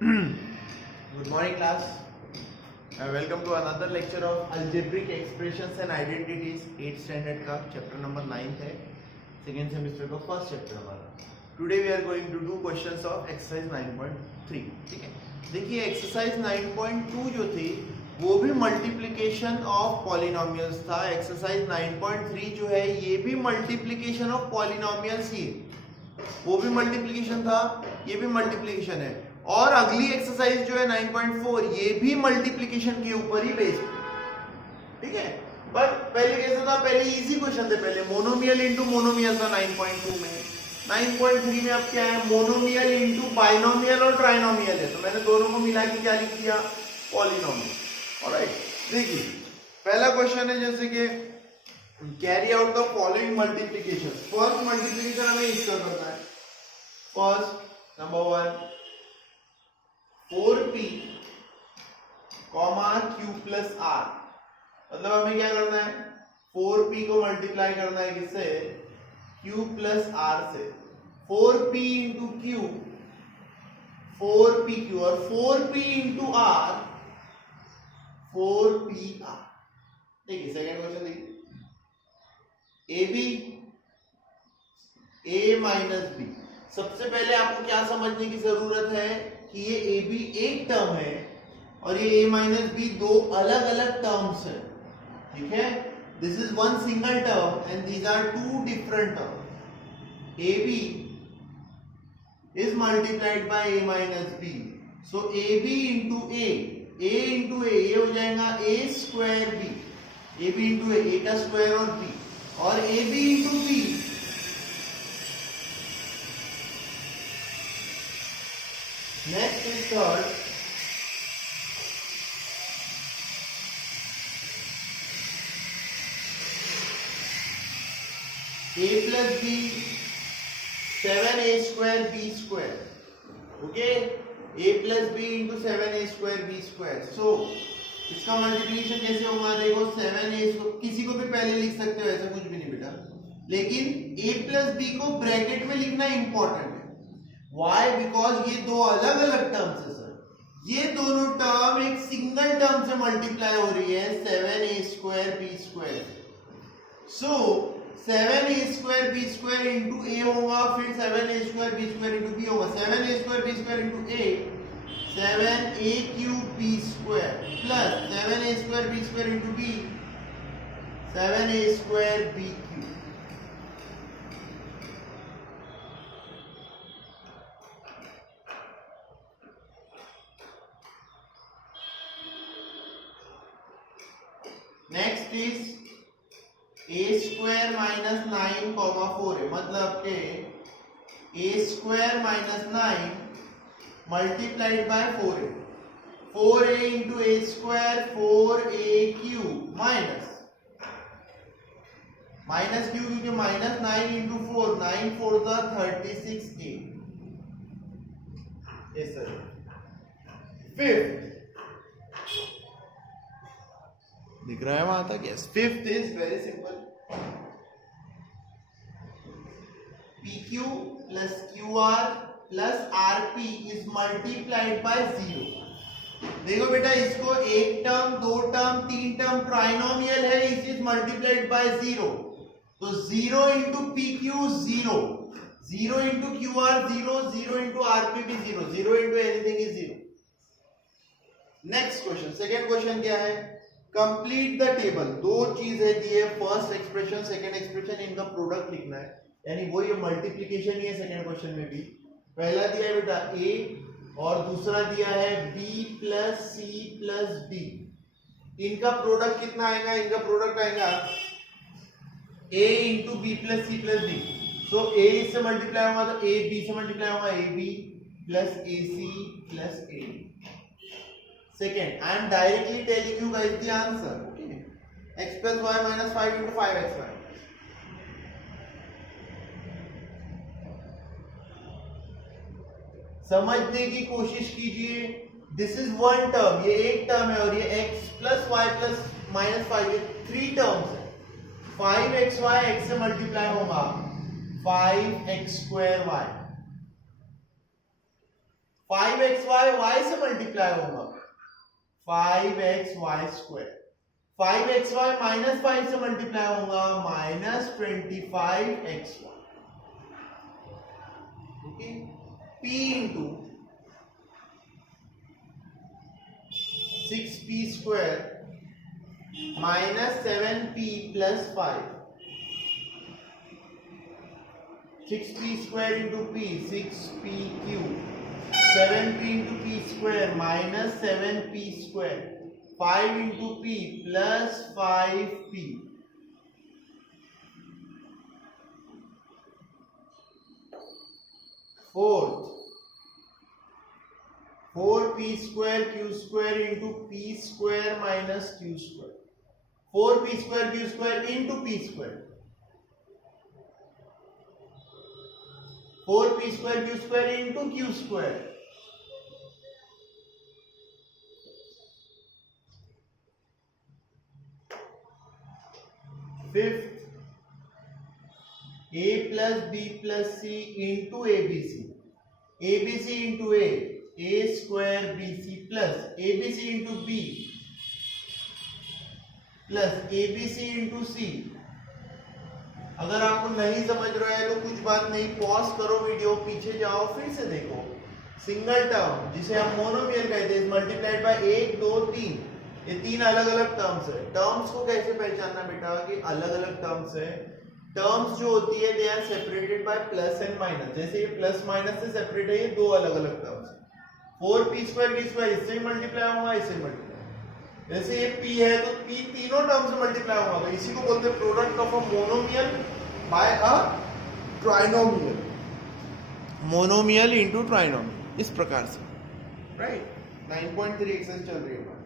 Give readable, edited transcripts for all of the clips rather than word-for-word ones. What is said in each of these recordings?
Good morning, class. Welcome to another lecture of algebraic expressions and identities 8th standard का chapter number 9 है, second semester का first chapter हमारा. Today we are going to do questions of exercise 9.3. ठीक है, देखिए exercise 9.2 जो थी वो भी multiplication of polynomials था. exercise 9.3 जो है ये भी multiplication of polynomials ही, वो भी multiplication था, ये भी multiplication है. और अगली एक्सरसाइज जो है 9.4 ये भी मल्टीप्लिकेशन के ऊपर ही बेस्ड, ठीक है. बट पहले कैसा था, पहले इजी क्वेश्चन थे, पहले मोनोमियल इनटू मोनोमियल था 9.2 में. 9.3 में अब क्या है, मोनोमियल इनटू बाइनोमियल और ट्राइनोमियल है. तो मैंने दोनों को मिला के क्या लिख दिया, पॉलिनोमियल. ऑलराइट, देखिए पहला क्वेश्चन है जैसे कि carry out the following multiplication. First multiplication हमें इसका करना है. First number 1 4p comma q plus r. मतलब हमें क्या करना है, 4p को मल्टीप्लाई करना है किससे, q प्लस r से. 4p इंटू q, 4pq और 4p इंटू r 4pr. देखिए सेकेंड क्वेश्चन देखिए, ab a माइनस b. सबसे पहले आपको क्या समझने की जरूरत है कि ये ए बी एक टर्म है और ये ए माइनस बी दो अलग अलग टर्म्स है. ठीक है, this is one single term and these are two different term. A B is multiplied by A minus B. So A B into A into A, ये हो जाएगा A square B. A B into A का square और B, और A B into B next is third a plus b 7a square b square. okay, a plus b into 7a square b square. so इसका multiplication कैसे होगा, देखो 7a को किसी को भी पहले लिख सकते हो, ऐसा कुछ भी नहीं बेटा, लेकिन a plus b को ब्रैकेट में लिखना इंपॉर्टेंट है. Why? Because ये दो अलग अलग टर्म्स है सर. ये दोनों टर्म एक सिंगल टर्म से मल्टीप्लाई हो रही है 7a square b square. So 7a square b square into a होगा, फिर 7a square b square into b होगा. 7a square b square into a 7a cube b square plus 7a square b square into b 7a square b cube. Next is a square minus 9 comma 4 है. मतलब के ए square minus 9 multiplied by 4 है. 4a into ए square 4a cube minus Q, क्योंकि minus 9 into 4, 9 4 the 36a. Yes sir. Fifth दिख रहा है वहां तक, yes. Fifth is very simple, PQ plus QR plus RP is multiplied bye 0. देखो बेटा, इसको एक टर्म, दो टर्म, तीन टर्म ट्राइनोमियल है, इट इज मल्टीप्लाइड बाय 0. तो 0 into PQ 0, 0 into QR 0, 0 into RP भी 0, 0 into anything is 0. Next question, second question क्या है, कंप्लीट द टेबल. दो चीज है दी है, फर्स्ट एक्सप्रेशन सेकंड एक्सप्रेशन, इनका प्रोडक्ट लिखना है, यानी वो ये मल्टीप्लिकेशन ही है. सेकंड क्वेश्चन में भी पहला दिया है बेटा a और दूसरा दिया है b plus c plus d. इनका प्रोडक्ट कितना आएगा, इनका प्रोडक्ट आएगा a into B plus C plus D. So a इससे मल्टीप्लाई होगा तो a b से मल्टीप्लाई होगा, a b plus a c plus a d. Second, I am directly telling you guys the answer. Okay, x plus y minus 5 into 5xy. समझने की कोशिश कीजिए. This is one term, ये एक term है, और ये x plus Y plus minus 5, ये थ्री टर्म्स है. 5xy x से मल्टीप्लाई होगा 5x square y. 5xy y से मल्टीप्लाई होगा 5xy²। 5xy माइनस 5 से मल्टीप्लाई होगा -25xy। Okay, p into 6p² -7p + 5। 6p² into p 6p³ 7p into p² -7p²। 5 into p plus 5p। Fourth, 4p² q² into p² minus q²। 4p² q² into p²। 4p² q² into q²। Fifth, a plus b plus c into abc। abc into a square bc plus abc into b plus abc into c। अगर आपको नहीं समझ रहा है तो कुछ बात नहीं, पॉज करो वीडियो, पीछे जाओ, फिर से देखो। सिंगल टर्म जिसे हम मोनोमियल कहते हैं मल्टीप्लाइड बाय 1 2 3, ये तीन अलग अलग टर्म्स है। टर्म्स को कैसे पहचानना बेटा कि अलग अलग टर्म्स है। टर्म्स जो होती है they are separated by plus and minus. जैसे ये प्लस माइनस से सेपरेट है, ये दो अलग अलग टर्म्स है। 4p² इससे मल्टीप्लाई होगा, इससे मल्टीप्लाई। जैसे ये p है तो p तीनों टर्म से मल्टीप्लाई होगा, तो इसी को बोलते हैं product of a monomial by a trinomial. Monomial into trinomial, इस प्रकार से, राइट। 9.3 एक्सरसाइज चल रही है हमारी।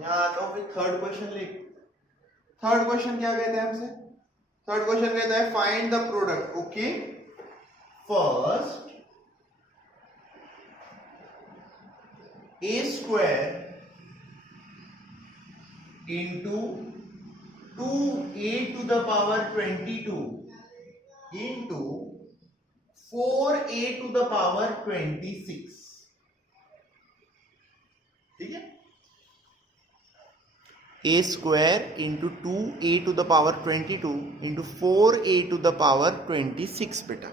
यहां आता हूं, फिर थर्ड क्वेश्चन लिख। थर्ड क्वेश्चन क्या कहता है हमसे? थर्ड क्वेश्चन कहता है find the product. Okay, first a² into 2a to the power 22 into 4a to the power 26। ठीक है, a² into 2a to the power 22 into 4a to the power 26 बेटा।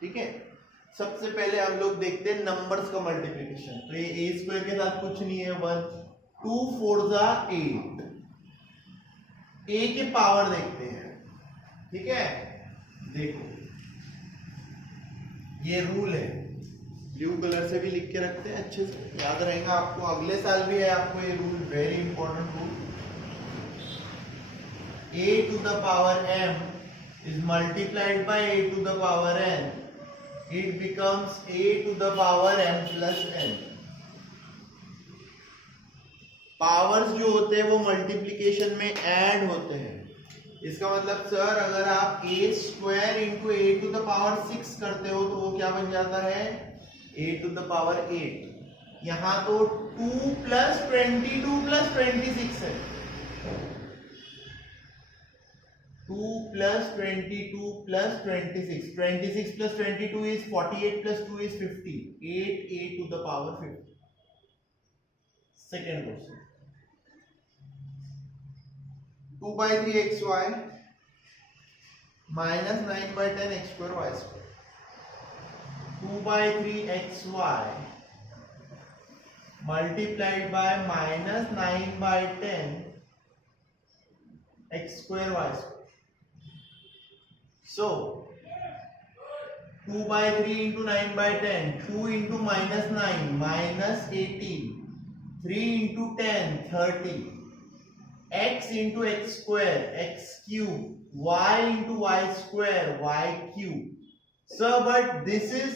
ठीक है, सबसे पहले हम लोग देखते हैं नंबर्स का मल्टीप्लिकेशन। तो ये a² के साथ कुछ नहीं है, 1 2 4 8। a के पावर देखते हैं। ठीक है, देखो ये रूल है, ब्लू कलर से भी लिख के रखते हैं, अच्छे से याद रहेगा आपको, अगले साल भी है आपको ये rule, very important rule. a to the power m is multiplied by a to the power n, it becomes a to the power m plus n। Powers जो होते हैं वो मल्टीप्लिकेशन में ऐड होते हैं। इसका मतलब सर अगर आप a² into a to the power 6 करते हो तो वो क्या बन जाता है, a टू द पावर 8। यहां तो 2 प्लस 22 प्लस 26 है, 2 plus 22 plus 26, 26 plus 22 is 48 plus 2 is 50, 8a to the power 50। Second question, 2 by 3 xy minus 9 by 10 x² y²। 2 by 3 xy multiplied by minus 9 by 10 x² y²। So 2 by 3 into 9 by 10, 2 into minus 9 minus 18, 3 into 10 30, x into x² x cube, y into y² y cube। So but this is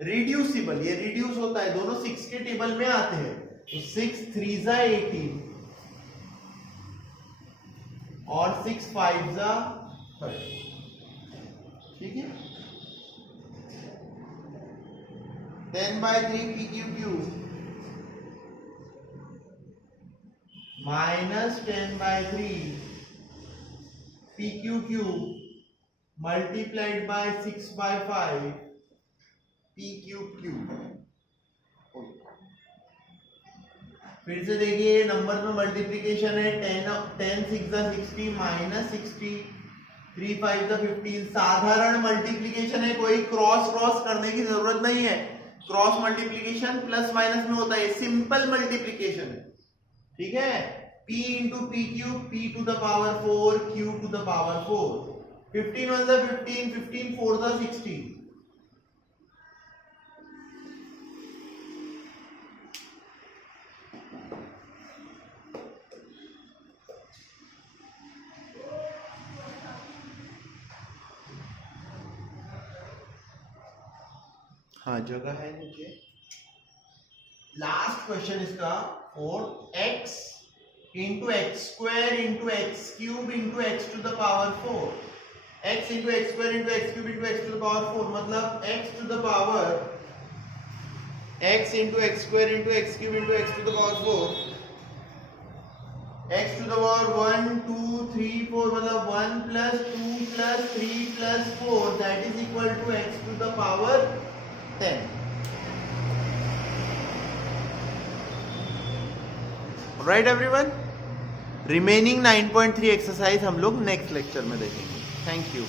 reducible, ये reduce होता है, दोनों 6 के table में आते हैं, तो 6 3 जा 18 और 6 5 जा 30। ठीक है, 10 by 3 p³ minus 10 by 3 P Q cube multiplied by 6/5 P cube cube. फिर से देखिए नंबर में मल्टीप्लीकेशन है, 10 6 60 माइनस 60 3 5 15। साधारण मल्टीप्लीकेशन है, कोई क्रॉस करने की जरूरत नहीं है। क्रॉस मल्टीप्लीकेशन प्लस माइनस में होता है, सिंपल मल्टीप्लीकेशन है, ठीक है। p into P cube, p to the power 4 q to the power 4। 15 1 15, 15 4 60। हाँ जगह है नीचे। लास्ट क्वेश्चन इसका 4 x into X square into X cube into X to the power 4। x into X square into X cube into X to the power 4 मतलब x to the power x into X square into X cube into X to the power 4, x to the power 1 2 3 4 मतलब 1 plus 2 plus 3 plus 4 that is equal to x to the power 10। Right everyone, remaining 9.3 exercise हम लोग next lecture में देखेंगे। Thank you.